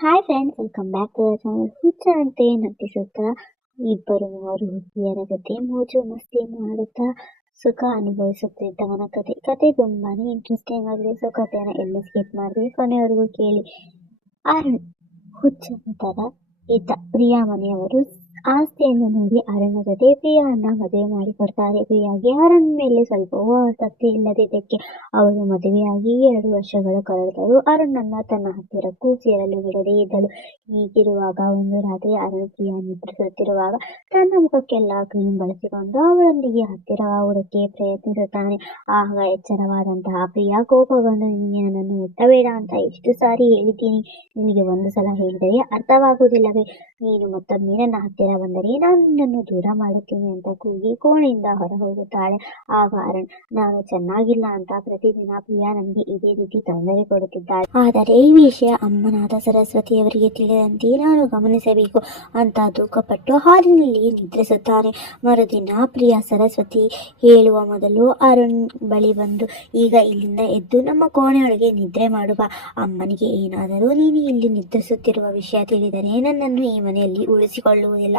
Hi friends, welcome back to the channel. ಹುಚ್ಚರಂತೆ ನಟಿಸುತ್ತಾ ಇಬ್ಬರು ಮೂವರು ಹುಡುಗಿಯರ ಜೊತೆ ಮೋಜು ಮಸ್ತಿ ಮಾಡುತ್ತಾ ಸುಖ ಅನುಭವಿಸುತ್ತಿದ್ದವನ ಕತೆ ತುಂಬಾನೇ ಇಂಟ್ರೆಸ್ಟಿಂಗ್ ಆಗಿದೆ. ಸೊ ಕಥೆಯನ್ನು ಎಲ್ಲ ಸ್ಕಿಪ್ ಮಾಡಿದ್ರೆ ಕೊನೆಯವರೆಗೂ ಕೇಳಿ. ಅರುಣ್ ಹುಚ್ಚನ ತರ ಇದ್ದ. ಪ್ರಿಯಾ ಮನೆಯವರು ಆಸ್ತಿಯನ್ನು ನೋಡಿ ಅರುಣ್ನ ಜೊತೆ ಪ್ರಿಯಾನ್ನ ಮದುವೆ ಮಾಡಿಕೊಡ್ತಾರೆ. ಪ್ರಿಯಾಗೆ ಅರುಣ್ ಮೇಲೆ ಸ್ವಲ್ಪವೂ ಆಸಕ್ತಿ ಇಲ್ಲದಿದ್ದಕ್ಕೆ ಅವರು ಮದುವೆಯಾಗಿ 2 ವರ್ಷಗಳು ಕಳೆದರು. ಅರುಣನ್ನ ತನ್ನ ಹತ್ತಿರಕ್ಕೂ ಸೇರಲು ಬಿಡದೇ ಇದ್ದಳು. ಹೀಗಿರುವಾಗ ಒಂದು ರಾತ್ರಿ ಅರುಣ್ ಪ್ರಿಯಾ ನಿದ್ರಿಸುತ್ತಿರುವಾಗ ತನ್ನ ಮುಖಕ್ಕೆಲ್ಲ ಕ್ರೀಮ್ ಬಳಸಿಕೊಂಡು ಅವಳೊಂದಿಗೆ ಹತ್ತಿರವಾಗುವುದಕ್ಕೆ ಪ್ರಯತ್ನಿಸುತ್ತಾನೆ. ಆಗ ಎಚ್ಚರವಾದಂತಹ ಪ್ರಿಯಾ ಕೋಪಗೊಂಡು, ನಿನಗೆ ನನ್ನನ್ನು ಮುಟ್ಟಬೇಡ ಅಂತ ಎಷ್ಟು ಸಾರಿ ಹೇಳಿದ್ದೀನಿ, ನಿನಗೆ ಒಂದು ಸಲ ಹೇಳಿದರೆ ಅರ್ಥವಾಗುವುದಿಲ್ಲವೇ? ನೀನು ಮತ್ತೊಮ್ಮೆ ನನ್ನ ಹತ್ತಿರ ಬಂದರೆ ನಾನು ನಿನ್ನನ್ನು ದೂರ ಮಾಡುತ್ತೀನಿ ಅಂತ ಕೂಗಿ ಕೋಣೆಯಿಂದ ಹೊರ ಹೋಗುತ್ತಾಳೆ. ಆಗ ಅರುಣ್, ನಾನು ಚೆನ್ನಾಗಿಲ್ಲ ಅಂತ ಪ್ರತಿದಿನ ಪ್ರಿಯಾ ನನಗೆ ಇದೇ ರೀತಿ ತೊಂದರೆ ಕೊಡುತ್ತಿದ್ದಾಳೆ. ಆದರೆ ಈ ವಿಷಯ ಅಮ್ಮನಾದ ಸರಸ್ವತಿಯವರಿಗೆ ತಿಳಿದಂತೆ ನಾನು ಗಮನಿಸಬೇಕು ಅಂತ ದುಃಖಪಟ್ಟು ಹಾಲಿನಲ್ಲಿ ನಿದ್ರಿಸುತ್ತಾನೆ. ಮರುದಿನ ಪ್ರಿಯಾ ಸರಸ್ವತಿ ಹೇಳುವ ಮೊದಲು ಅರುಣ್ ಬಳಿ ಬಂದು, ಈಗ ಇಲ್ಲಿಂದ ಎದ್ದು ನಮ್ಮ ಕೋಣೆಯೊಳಗೆ ನಿದ್ರೆ ಮಾಡುವ. ಅಮ್ಮನಿಗೆ ಏನಾದರೂ ನೀನು ಇಲ್ಲಿ ನಿದ್ರಿಸುತ್ತಿರುವ ವಿಷಯ ತಿಳಿದರೆ ನನ್ನನ್ನು ಈ ಮನೆಯಲ್ಲಿ ಉಳಿಸಿಕೊಳ್ಳುವುದಿಲ್ಲ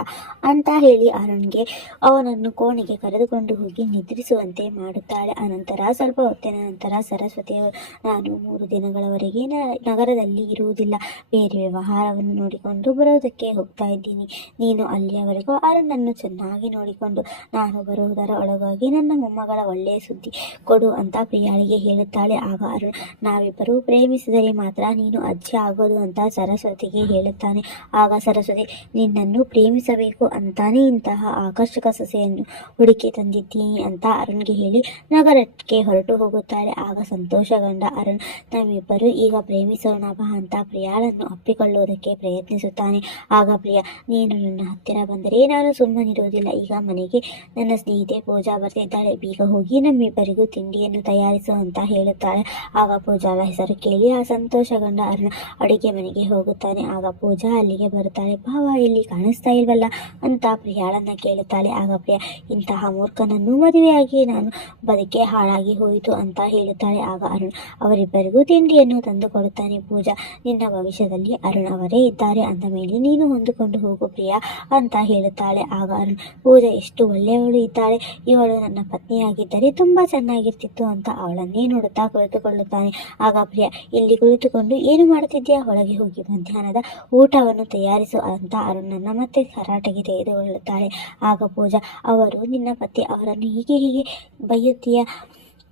ಅಂತ ಹೇಳಿ ಅರುಣ್ಗೆ ಅವನನ್ನು ಕೋಣೆಗೆ ಕರೆದುಕೊಂಡು ಹೋಗಿ ನಿದ್ರಿಸುವಂತೆ ಮಾಡುತ್ತಾಳೆ. ಅನಂತರ ಸ್ವಲ್ಪ ಹೊತ್ತಿನ ನಂತರ ಸರಸ್ವತಿಯವರು, ನಾನು 3 ದಿನಗಳವರೆಗೆ ನಗರದಲ್ಲಿ ಇರುವುದಿಲ್ಲ, ಬೇರೆ ವ್ಯವಹಾರವನ್ನು ನೋಡಿಕೊಂಡು ಬರೋದಕ್ಕೆ ಹೋಗ್ತಾ ಇದ್ದೀನಿ. ನೀನು ಅಲ್ಲಿಯವರೆಗೂ ಅರುಣನ್ನು ಚೆನ್ನಾಗಿ ನೋಡಿಕೊಂಡು ನಾನು ಬರುವುದರ ಒಳಗಾಗಿ ನನ್ನ ಮೊಮ್ಮಗಳ ಒಳ್ಳೆಯ ಸುದ್ದಿ ಕೊಡು ಅಂತ ಪ್ರಿಯಾಳಿಗೆ ಹೇಳುತ್ತಾಳೆ. ಆಗ ಅರುಣ್, ನಾವಿಬ್ಬರು ಪ್ರೇಮಿಸಿದರೆ ಮಾತ್ರ ನೀನು ಅಜ್ಜಿ ಆಗೋದು ಅಂತ ಸರಸ್ವತಿಗೆ ಹೇಳುತ್ತಾನೆ. ಆಗ ಸರಸ್ವತಿ, ನಿನ್ನನ್ನು ಪ್ರೇಮಿಸಬೇಕು ಅಂತಾನೆ ಇಂತಹ ಆಕರ್ಷಕ ಸೊಸೆಯನ್ನು ಹುಡುಕಿ ತಂದಿದ್ದೀನಿ ಅಂತ ಅರುಣ್ಗೆ ಹೇಳಿ ನಗರಕ್ಕೆ ಹೊರಟು ಹೋಗುತ್ತಾಳೆ. ಆಗ ಸಂತೋಷಗೊಂಡ ಅರುಣ್, ನಾವಿಬ್ಬರು ಈಗ ಪ್ರೇಮಿಸೋಣ ಬಾ ಅಂತ ಪ್ರಿಯಾಳನ್ನು ಅಪ್ಪಿಕೊಳ್ಳುವುದಕ್ಕೆ ಪ್ರಯತ್ನಿಸುತ್ತಾನೆ. ಆಗ ಪ್ರಿಯಾ, ನೀನು ನನ್ನ ಹತ್ತಿರ ಬಂದರೆ ನಾನು ಸುಮ್ಮನಿರುವುದಿಲ್ಲ. ಈಗ ಮನೆಗೆ ನನ್ನ ಸ್ನೇಹಿತೆ ಪೂಜಾ ಬರ್ತಿದ್ದಾಳೆ, ಬೇಗ ಹೋಗಿ ನಮ್ಮಿಬ್ಬರಿಗೂ ತಿಂಡಿಯನ್ನು ತಯಾರಿಸು ಅಂತ ಹೇಳುತ್ತಾಳೆ. ಆಗ ಪೂಜಾಳ ಹೆಸರು ಕೇಳಿ ಸಂತೋಷಗೊಂಡ ಅರುಣ್ ಅಡುಗೆ ಮನೆಗೆ ಹೋಗುತ್ತಾನೆ. ಆಗ ಪೂಜಾ ಅಲ್ಲಿಗೆ ಬರುತ್ತಾಳೆ. ಭಾವ ಇಲ್ಲಿ ಕಾಣಿಸ್ತಾ ಇಲ್ವಲ್ಲ ಅಂತ ಪ್ರಿಯಾಳನ್ನ ಕೇಳುತ್ತಾಳೆ. ಆಗ ಪ್ರಿಯಾ, ಇಂತಹ ಮೂರ್ಖನನ್ನು ಮದುವೆಯಾಗಿ ನಾನು ಬದುಕೆ ಹಾಳಾಗಿ ಹೋಯಿತು ಅಂತ ಹೇಳುತ್ತಾಳೆ. ಆಗ ಅರುಣ್ ಅವರಿಬ್ಬರಿಗೂ ತಿಂಡಿಯನ್ನು ತಂದು ಕೊಡುತ್ತಾನೆ. ಪೂಜಾ, ನಿನ್ನ ಭವಿಷ್ಯದಲ್ಲಿ ಅರುಣ್ ಅವರೇ ಇದ್ದಾರೆ ಅಂದ ಮೇಲೆ ನೀನು ಹೊಂದಿಕೊಂಡು ಹೋಗು ಪ್ರಿಯಾ ಅಂತ ಹೇಳುತ್ತಾಳೆ. ಆಗ ಅರುಣ್, ಪೂಜಾ ಎಷ್ಟು ಒಳ್ಳೆಯವಳು ಇದ್ದಾಳೆ, ಇವಳು ನನ್ನ ಪತ್ನಿಯಾಗಿದ್ದರೆ ತುಂಬಾ ಚೆನ್ನಾಗಿರ್ತಿತ್ತು ಅಂತ ಅವಳನ್ನೇ ನೋಡುತ್ತಾ ಕುಳಿತುಕೊಳ್ಳುತ್ತಾನೆ. ಆಗ ಪ್ರಿಯಾ, ಇಲ್ಲಿ ಕುಳಿತುಕೊಂಡು ಏನು ಮಾಡುತ್ತಿದ್ಯಾ, ಒಳಗೆ ಹೋಗಿ ಮಧ್ಯಾಹ್ನದ ಊಟವನ್ನು ತಯಾರಿಸು ಅಂತ ಅರುಣನ್ನ ಮತ್ತೆ ಕರಾಟೆಗೆ ತೆಗೆದುಕೊಳ್ಳುತ್ತಾಳೆ. ಆಗ ಪೂಜಾ, ಅವರು ನಿನ್ನ ಪತಿ, ಅವರನ್ನು ಹೀಗೆ ಬೈಯುತ್ತೀಯ,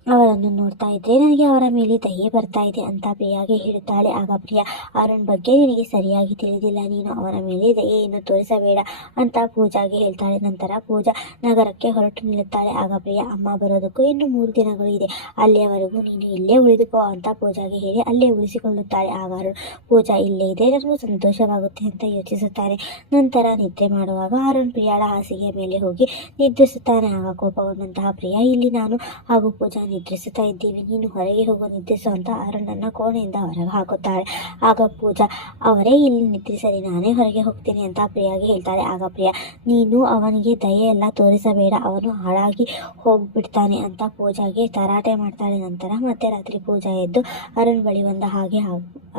ಅವರನ್ನು ನೋಡ್ತಾ ಇದ್ರೆ ನನಗೆ ಅವರ ಮೇಲೆ ದಯೆ ಬರ್ತಾ ಇದೆ ಅಂತ ಪ್ರಿಯಾಗೆ ಹೇಳುತ್ತಾಳೆ. ಆಗ ಪ್ರಿಯಾ, ಅರುಣ್ ಬಗ್ಗೆ ನಿನಗೆ ಸರಿಯಾಗಿ ತಿಳಿದಿಲ್ಲ, ನೀನು ಅವನ ಮೇಲೆ ದಯೆಯನ್ನು ತೋರಿಸಬೇಡ ಅಂತ ಪೂಜಾಗೆ ಹೇಳ್ತಾಳೆ. ನಂತರ ಪೂಜಾ ನಗರಕ್ಕೆ ಹೊರಟು ನಿಲ್ಲುತ್ತಾಳೆ. ಆಗ ಪ್ರಿಯಾ, ಅಮ್ಮ ಬರೋದಕ್ಕೂ ಇನ್ನು 3 ದಿನಗಳು ಇದೆ, ಅಲ್ಲಿಯವರೆಗೂ ನೀನು ಇಲ್ಲೇ ಉಳಿದುಕೋ ಅಂತ ಪೂಜಾಗೆ ಹೇಳಿ ಅಲ್ಲೇ ಉಳಿಸಿಕೊಳ್ಳುತ್ತಾಳೆ. ಆಗ ಅರುಣ್, ಪೂಜಾ ಇಲ್ಲೇ ಇದ್ರೆ ನನಗೂ ಸಂತೋಷವಾಗುತ್ತೆ ಅಂತ ಯೋಚಿಸುತ್ತಾನೆ. ನಂತರ ನಿದ್ರೆ ಮಾಡುವಾಗ ಅರುಣ್ ಪ್ರಿಯಾಳ ಹಾಸಿಗೆಯ ಮೇಲೆ ಹೋಗಿ ನಿದ್ರಿಸುತ್ತಾನೆ. ಆಗ ಕೋಪಗೊಂಡಂತಹ ಪ್ರಿಯಾ, ಇಲ್ಲಿ ನಾನು ಹಾಗೂ ಪೂಜಾ ನಿದ್ರಿಸುತ್ತಾ ಇದ್ದೀವಿ, ನೀನು ಹೊರಗೆ ಹೋಗೋ ನಿದ್ರಿಸು ಅಂತ ಅರುಣನ್ನ ಕೋಣೆಯಿಂದ ಹೊರಗೆ ಹಾಕುತ್ತಾಳೆ. ಆಗ ಪೂಜಾ, ಅವರೇ ಇಲ್ಲಿ ನಿದ್ರಿಸಲಿ, ನಾನೇ ಹೊರಗೆ ಹೋಗ್ತೀನಿ ಅಂತ ಪ್ರಿಯಾಗೆ ಹೇಳ್ತಾಳೆ. ಆಗ ಪ್ರಿಯಾ, ನೀನು ಅವನಿಗೆ ದಯೆ ಎಲ್ಲ ತೋರಿಸಬೇಡ, ಅವನು ಹಾಳಾಗಿ ಹೋಗ್ಬಿಡ್ತಾನೆ ಅಂತ ಪೂಜಾಗೆ ತರಾಟೆ ಮಾಡ್ತಾಳೆ. ನಂತರ ಮತ್ತೆ ರಾತ್ರಿ ಪೂಜಾ ಎದ್ದು ಅರುಣ್ ಬಳಿ ಬಂದ ಹಾಗೆ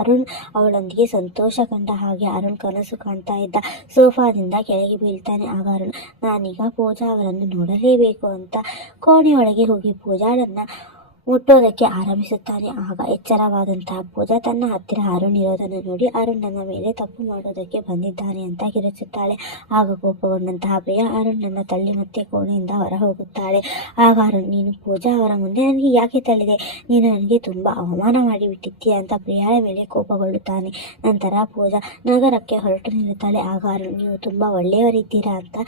ಅರುಣ್ ಅವಳೊಂದಿಗೆ ಸಂತೋಷ ಕಂಡ ಹಾಗೆ ಅರುಣ್ ಕನಸು ಕಾಣ್ತಾ ಇದ್ದ. ಸೋಫಾದಿಂದ ಕೆಳಗೆ ಬೀಳ್ತಾನೆ. ಆಗ ಅರುಣ್, ನಾನೀಗ ಪೂಜಾ ಅವರನ್ನು ನೋಡಲೇಬೇಕು ಅಂತ ಕೋಣೆಯೊಳಗೆ ಹೋಗಿ ಪೂಜಾಳನ್ನ ಮುಟ್ಟೋದಕ್ಕೆ ಆರಂಭಿಸುತ್ತಾನೆ. ಆಗ ಎಚ್ಚರವಾದಂತಹ ಪೂಜಾ ತನ್ನ ಹತ್ತಿರ ಅರುಣ್ ಇರೋದನ್ನು ನೋಡಿ ಅರುಣ್ ನನ್ನ ಮೇಲೆ ತಪ್ಪು ಮಾಡೋದಕ್ಕೆ ಬಂದಿದ್ದಾನೆ ಅಂತ ಕಿರುಚುತ್ತಾಳೆ. ಆಗ ಕೋಪಗೊಂಡಂತಹ ಪ್ರಿಯಾ ಅರುಣ್ ನನ್ನ ತಳ್ಳಿ ಮತ್ತೆ ಕೋಣೆಯಿಂದ ಹೊರ ಹೋಗುತ್ತಾಳೆ. ಆಗ ಅರುಣ್, ನೀನು ಪೂಜಾ ಅವರ ಮುಂದೆ ನನಗೆ ಯಾಕೆ ತಳ್ಳಿದೆ, ನೀನು ನನಗೆ ತುಂಬಾ ಅವಮಾನ ಮಾಡಿಬಿಟ್ಟಿದ್ದೀಯ ಅಂತ ಪ್ರಿಯಾಳ ಮೇಲೆ ಕೋಪಗೊಳ್ಳುತ್ತಾನೆ. ನಂತರ ಪೂಜಾ ನಗರಕ್ಕೆ ಹೊರಟು ನಿಲ್ಲುತ್ತಾಳೆ. ಆಗ ಅರುಣ್, ನೀವು ತುಂಬಾ ಒಳ್ಳೆಯವರಿದ್ದೀರಾ ಅಂತ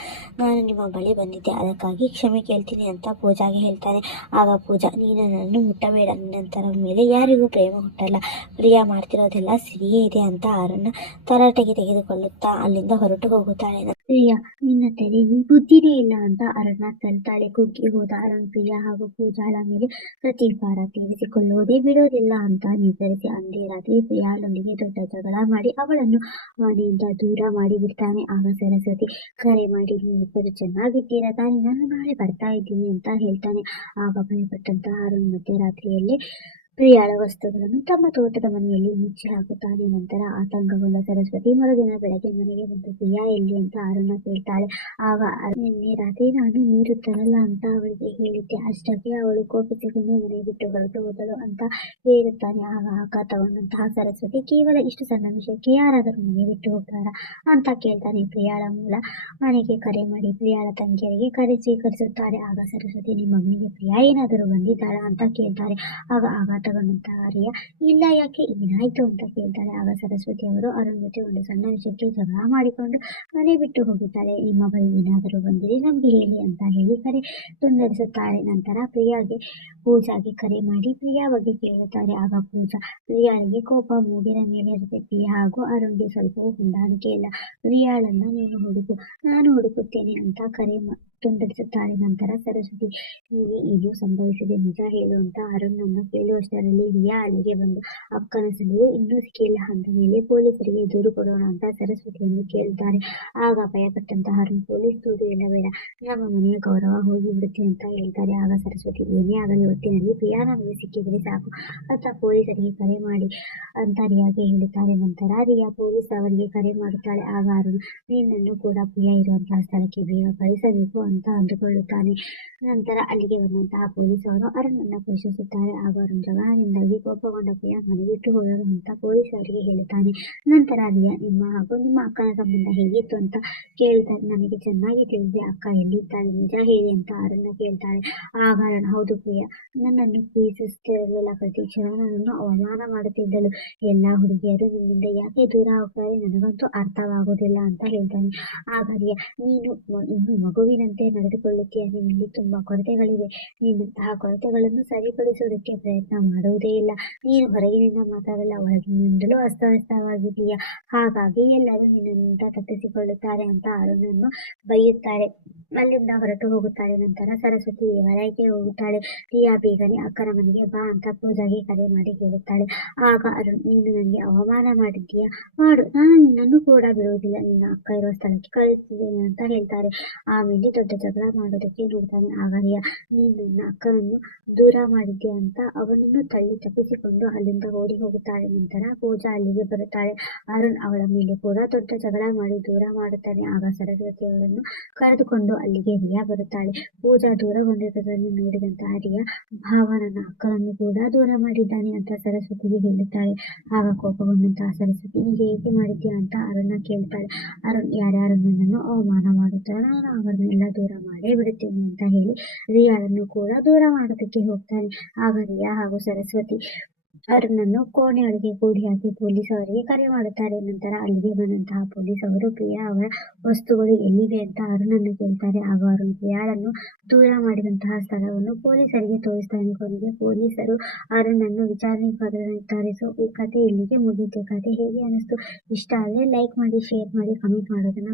ನಾನು ನಿಮ್ಮ ಬಳಿ ಬಂದಿದ್ದೆ, ಅದಕ್ಕಾಗಿ ಕ್ಷಮೆ ಕೇಳ್ತೀನಿ ಅಂತ ಪೂಜಾಗೆ ಹೇಳ್ತಾನೆ. ಆಗ ಪೂಜಾ, ನೀನು ಮುಟ್ಟಬೇಡ, ನಂತರ ಮೇಲೆ ಯಾರಿಗೂ ಪ್ರೇಮ ಹುಟ್ಟಲ್ಲ, ಪ್ರಿಯಾ ಮಾಡ್ತಿರೋದೆಲ್ಲ ಸರಿಯೇ ಇದೆ ಅಂತ ಅರುಣ್ ತರಾಟೆಗೆ ತೆಗೆದುಕೊಳ್ಳುತ್ತಾ ಅಲ್ಲಿಂದ ಹೊರಟು ಹೋಗುತ್ತಾಳೆ. ಪ್ರಿಯಾ, ನಿನ್ನ ತಲೆಗೆ ಬುದ್ಧಿನೇ ಇಲ್ಲ ಅಂತ ಅರುಣ್ನ ತಳ್ತಾಳೆ. ಕುಗ್ಗಿ ಹೋದ ಅರುಣ್ ಪ್ರಿಯಾ ಹಾಗೂ ಪೂಜಾಳ ಮೇಲೆ ಪ್ರತೀಕಾರ ತೀರಿಸಿಕೊಳ್ಳುವುದೇ ಬಿಡೋದಿಲ್ಲ ಅಂತ ನಿರ್ಧರಿಸಿ ಅಂದೇ ರಾತ್ರಿ ಪ್ರಿಯಾಳೊಂದಿಗೆ ದೊಡ್ಡ ಜಗಳ ಮಾಡಿ ಅವಳನ್ನು ಮನೆಯಿಂದ ದೂರ ಮಾಡಿಬಿಡ್ತಾನೆ. ಆಗ ಸರಸ್ವತಿ ಕರೆ ಮಾಡಿ, ನೀವಿಬ್ಬರು ಚೆನ್ನಾಗಿದ್ದೀರಾ ತಾನೆ, ನಾನು ನಾಳೆ ಬರ್ತಾ ಇದ್ದೀನಿ ಅಂತ ಹೇಳ್ತಾನೆ. ಆಗ ಭಯಪಟ್ಟಂತಹ ಅರುಣ್ ಮಧ್ಯರಾತ್ರಿಯಲ್ಲೇ ಪ್ರಿಯಾಳ ವಸ್ತುಗಳನ್ನು ತಮ್ಮ ತೋಟದ ಮನೆಯಲ್ಲಿ ಮುಚ್ಚಿ ಹಾಕುತ್ತಾನೆ. ನಂತರ ಆತಂಕಗೊಂಡ ಸರಸ್ವತಿ ಮರುದಿನ ಬೆಳಗ್ಗೆ ಮನೆಗೆ ಬಂದು ಪ್ರಿಯಾ ಎಲ್ಲಿ ಅಂತ ಅರುಣ ಕೇಳ್ತಾಳೆ. ಆಗ ನಿನ್ನೆ ರಾತ್ರಿ ನಾನು ನೀರು ತರಲ್ಲ ಅಂತ ಅವಳಿಗೆ ಹೇಳಿದ್ದೆ, ಅಷ್ಟಕ್ಕೆ ಅವಳು ಕೋಪಿಸಿಕೊಂಡು ಮನೆ ಬಿಟ್ಟು ಹೊರಟು ಹೋದಳು ಅಂತ ಹೇಳುತ್ತಾನೆ. ಆಗ ಆಘಾತಗೊಂಡಂತಹ ಸರಸ್ವತಿ, ಕೇವಲ ಇಷ್ಟು ಸಣ್ಣ ವಿಷಯಕ್ಕೆ ಯಾರಾದರೂ ಮನೆ ಬಿಟ್ಟು ಹೋಗ್ತಾರಾ ಅಂತ ಕೇಳ್ತಾನೆ. ಪ್ರಿಯಾಳ ಮೂಲ ಮನೆಗೆ ಕರೆ ಮಾಡಿ ಪ್ರಿಯಾಳ ತಂಗಿಯರಿಗೆ ಕರೆ ಸ್ವೀಕರಿಸುತ್ತಾರೆ. ಆಗ ಸರಸ್ವತಿ, ನಿಮ್ಮ ಮನೆಗೆ ಪ್ರಿಯಾ ಏನಾದರೂ ಬಂದಿದ್ದಾಳಾ ಅಂತ ಕೇಳ್ತಾರೆ. ಆಗ ಆಘಾತಗೊಂಡಂತಹ ಆರ್ಯ, ಇಲ್ಲ, ಯಾಕೆ, ಏನಾಯ್ತು ಅಂತ ಕೇಳ್ತಾಳೆ. ಆಗ ಸರಸ್ವತಿ ಅವರು ಅರುಣ್ ಜೊತೆ ಒಂದು ಸಣ್ಣ ವಿಷಯಕ್ಕೆ ಜಗಳ ಮಾಡಿಕೊಂಡು ಮನೆ ಬಿಟ್ಟು ಹೋಗಿದ್ದಾಳೆ. ನಿಮ್ಮ ಬಳಿ ಏನಾದರೂ ಬಂದಿದೆ ನಮ್ಗೆ ಹೇಳಿ ಅಂತ ಹೇಳಿ ಕರೆ ತುಂಡರಿಸುತ್ತಾಳೆ. ನಂತರ ಪೂಜಾಗೆ ಕರೆ ಮಾಡಿ ಪ್ರಿಯಾ ಬಗ್ಗೆ ಕೇಳುತ್ತಾರೆ. ಆಗ ಪೂಜಾ, ಪ್ರಿಯಾಳಿಗೆ ಕೋಪ ಮೂಗಿನ ಮೇಲೆ ಇರುತ್ತೆ. ಪ್ರಿಯಾ ಹಾಗೂ ಅರುಣ್ಗೆ ಸ್ವಲ್ಪವೂ ಹೊಂದಾಣಿಕೆ ಇಲ್ಲ. ಪ್ರಿಯಾಳನ್ನ ನೀನು ಹುಡುಕು, ನಾನು ಹುಡುಕುತ್ತೇನೆ ಅಂತ ಕರೆ ತುಂಡರಿಸುತ್ತಾರೆ. ನಂತರ ಸರಸ್ವತಿ, ಹೀಗೆ ಇದು ಸಂಭವಿಸಿದೆ, ನಿಜ ಹೇಳು ಅಂತ ಅರುಣನ್ನು ಕೇಳುವಷ್ಟರಲ್ಲಿ ರಿಯಾ ಅಲ್ಲಿಗೆ ಬಂದು, ಅಕ್ಕನ ಸುಳಿವು ಇನ್ನೂ ಸಿಕ್ಕಿಲ್ಲ ಅಂದ ಮೇಲೆ ಪೊಲೀಸರಿಗೆ ದೂರು ಕೊಡೋಣ ಅಂತ ಸರಸ್ವತಿಯನ್ನು ಕೇಳುತ್ತಾರೆ. ಆಗ ಭಯಪಟ್ಟಂತಹ ಅರುಣ್, ಪೊಲೀಸ್ ದೂರು ಎಲ್ಲ ಬೇಡ, ನಮ್ಮ ಮನೆಯ ಗೌರವ ಹೋಗಿಬಿಡುತ್ತೆ ಅಂತ ಹೇಳ್ತಾರೆ. ಆಗ ಸರಸ್ವತಿ, ಏನೇ ಆಗಲಿ ಒಟ್ಟಿನಲ್ಲಿ ಪ್ರಿಯಾ ನಮಗೆ ಸಿಕ್ಕಿದರೆ ಸಾಕು ಅಂತ ಪೊಲೀಸರಿಗೆ ಕರೆ ಮಾಡಿ ಅಂತ ರಿಯಾಗೆ ಹೇಳುತ್ತಾರೆ. ನಂತರ ರಿಯಾ ಪೊಲೀಸ್ ಅವರಿಗೆ ಕರೆ ಮಾಡುತ್ತಾಳೆ. ಆಗ ಅರುಣ್, ನಿನ್ನನ್ನು ಕೂಡ ಪ್ರಿಯಾ ಇರುವಂತಹ ಸ್ಥಳಕ್ಕೆ ಬೇಗ ಕಳಿಸಬೇಕು ಅಂತ ಅಂದುಕೊಳ್ಳುತ್ತಾನೆ. ನಂತರ ಅಲ್ಲಿಗೆ ಬಂದಂತಹ ಪೊಲೀಸ್ ಅವರು ಅರುಣನ್ನು ಪ್ರಶ್ನಿಸುತ್ತಾರೆ. ಆಗ ಅರುಣ್, ಜಗಳದಿಂದಾಗಿ ಕೋಪಗೊಂಡ ಪ್ರಿಯಾ ಮನೆ ಬಿಟ್ಟು ಹೋದರು ಅಂತ ಪೊಲೀಸ್ ಅವರಿಗೆ ಹೇಳುತ್ತಾನೆ. ನಂತರ ರಿಯಾ, ನಿಮ್ಮ ಹಾಗೂ ನಿಮ್ಮ ಅಕ್ಕನ ಸಂಬಂಧ ಹೇಗಿತ್ತು ಅಂತ ಕೇಳುತ್ತಾರೆ. ನನಗೆ ಚೆನ್ನಾಗಿ ತಿಳಿದಿದೆ, ಅಕ್ಕ ಎಲ್ಲಿದ್ದಾಳೆ, ನಿಜ ಹೇಳಿ ಅಂತ ಅರುಣ್ನ ಕೇಳ್ತಾಳೆ. ಆಗ ಅರುಣ್, ಹೌದು, ಪ್ರಿಯಾ ನನ್ನನ್ನು ಪ್ರೀತಿಸುತ್ತಿರಲಿಲ್ಲ, ಪ್ರತಿ ಕ್ಷಣ ನನ್ನನ್ನು ಅವಮಾನ ಮಾಡುತ್ತಿದ್ದಳು. ಎಲ್ಲಾ ಹುಡುಗಿಯರು ನನ್ನಿಂದ ಯಾಕೆ ದೂರ ಹೋಗ್ತಾರೆ, ನನಗಂತೂ ಅರ್ಥವಾಗುವುದಿಲ್ಲ ಅಂತ ಹೇಳ್ತಾನೆ. ಆಗ ರಿಯಾ, ನೀನು ಇನ್ನು ಮಗುವಿನಂತೆ ನಡೆದುಕೊಳ್ಳುತ್ತೀಯ, ನಿನ್ನಲ್ಲಿ ತುಂಬಾ ಕೊರತೆಗಳಿವೆ, ನಿನ್ನಂತಹ ಕೊರತೆಗಳನ್ನು ಸರಿಪಡಿಸುವುದಕ್ಕೆ ಪ್ರಯತ್ನ ಮಾಡುವುದೇ ಇಲ್ಲ. ನೀನು ಹೊರಗಿನಿಂದ ಮಾತ್ರವಲ್ಲ, ಒಳಗಿನಿಂದಲೂ ಅಸ್ತವ್ಯಸ್ತವಾಗಿದ್ದೀಯ, ಹಾಗಾಗಿ ಎಲ್ಲರೂ ನಿನ್ನಿಂದ ತಪ್ಪಿಸಿಕೊಳ್ಳುತ್ತಾರೆ ಅಂತ ಅರುಣನ್ನು ಬೈಯುತ್ತಾರೆ. ಅಲ್ಲಿಂದ ಹೊರಟು ಹೋಗುತ್ತಾರೆ. ನಂತರ ಸರಸ್ವತಿ ದೇವಾಲಯಕ್ಕೆ ಹೋಗುತ್ತಾಳೆ. ರಿಯಾ, ಬೇಗನೆ ಅಕ್ಕನ ಮನೆಗೆ ಬಾ ಅಂತ ಪೂಜಾಗೆ ಕರೆ ಮಾಡಿ ಹೇಳುತ್ತಾಳೆ. ಆಗ ಅರುಣ್, ನೀನು ನನಗೆ ಅವಮಾನ ಮಾಡಿದ್ದೀಯಾ, ಮಾಡು, ನಾನು ನಿನ್ನನ್ನು ಕೂಡ ಬಿಡುವುದಿಲ್ಲ, ನಿನ್ನ ಅಕ್ಕ ಇರುವ ಸ್ಥಳಕ್ಕೆ ಕಳಿಸುತ್ತೇನೆ ಅಂತ ಹೇಳ್ತಾರೆ. ಆಮೇಲೆ ದೊಡ್ಡ ಜಗಳ ಮಾಡೋದಕ್ಕೆ ನೋಡ್ತಾನೆ. ಆಗ ರಿಯಾ, ನೀನು ನನ್ನ ಅಕ್ಕನನ್ನು ದೂರ ಮಾಡಿದ್ಯಾ ಅಂತ ಅವನನ್ನು ತಳ್ಳಿ ತಪ್ಪಿಸಿಕೊಂಡು ಅಲ್ಲಿಂದ ಓಡಿ ಹೋಗುತ್ತಾಳೆ. ನಂತರ ಪೂಜಾ ಅಲ್ಲಿಗೆ ಬರುತ್ತಾಳೆ. ಅರುಣ್ ಅವಳ ಮೇಲೆ ಕೂಡ ದೊಡ್ಡ ಜಗಳ ಮಾಡಿ ದೂರ ಮಾಡುತ್ತಾನೆ. ಆಗ ಸರಸ್ವತಿ ಅವರನ್ನು ಕರೆದುಕೊಂಡು ಅಲ್ಲಿಗೆ ರಿಯಾ ಬರುತ್ತಾಳೆ. ಪೂಜಾ ದೂರಗೊಂಡಿರುವುದನ್ನು ನೋಡಿದಂತಹ ರಿಯಾ, ಭಾವ ನನ್ನ ಅಕ್ಕನನ್ನು ಕೂಡ ದೂರ ಮಾಡಿದ್ದಾನೆ ಅಂತ ಸರಸ್ವತಿಗೆ ಹೇಳುತ್ತಾಳೆ. ಆಗ ಕೋಪಗೊಂಡಂತಹ ಸರಸ್ವತಿ, ಈಗ ಏಕೆ ಮಾಡಿದ್ಯಾ ಅಂತ ಅರುಣ್ನ ಕೇಳ್ತಾಳೆ. ಅರುಣ್, ಯಾರ್ಯಾರು ನನ್ನನ್ನು ಅವಮಾನ ಮಾಡುತ್ತಾರೋ ನಾನು ಅವರನ್ನೆಲ್ಲ ದೂರ ಮಾಡೇ ಬಿಡುತ್ತೇನೆ ಅಂತ ಹೇಳಿ ರಿಯಾಳನ್ನು ಕೂಡ ದೂರ ಮಾಡೋದಕ್ಕೆ ಹೋಗ್ತಾನೆ. ಆಗ ರಿಯಾ ಹಾಗೂ ಸರಸ್ವತಿ ಅರುಣನ್ನು ಕೋಣೆಯೊಳಗೆ ಕೂಡಿ ಹಾಕಿ ಪೊಲೀಸ್ ಅವರಿಗೆ ಕರೆ ಮಾಡುತ್ತಾರೆ. ನಂತರ ಅಲ್ಲಿಗೆ ಬಂದಂತಹ ಪೊಲೀಸ್ ಅವರು ಪ್ರಿಯಾ ಅವರ ವಸ್ತುಗಳು ಎಲ್ಲಿವೆ ಅಂತ ಅರುಣನ್ನು ಕೇಳ್ತಾರೆ. ಆಗ ಅರುಣ್ ಪ್ರಿಯಾಳನ್ನು ದೂರ ಮಾಡಿದಂತಹ ಸ್ಥಳವನ್ನು ಪೊಲೀಸರಿಗೆ ತೋರಿಸ್ತಾನೆ. ಕೊನೆಗೆ ಪೊಲೀಸರು ಅರುಣನ್ನು ವಿಚಾರಣೆಗೆ ಕರೆದೊಯ್ಯುತ್ತಾರೆ. ಸೊ ಈ ಕಥೆ ಇಲ್ಲಿಗೆ ಮುಗಿಯುತ್ತೆ. ಕಥೆ ಹೇಗೆ ಅನಿಸ್ತು? ಇಷ್ಟ ಆದರೆ ಲೈಕ್ ಮಾಡಿ, ಶೇರ್ ಮಾಡಿ, ಕಮೆಂಟ್ ಮಾಡೋದನ್ನ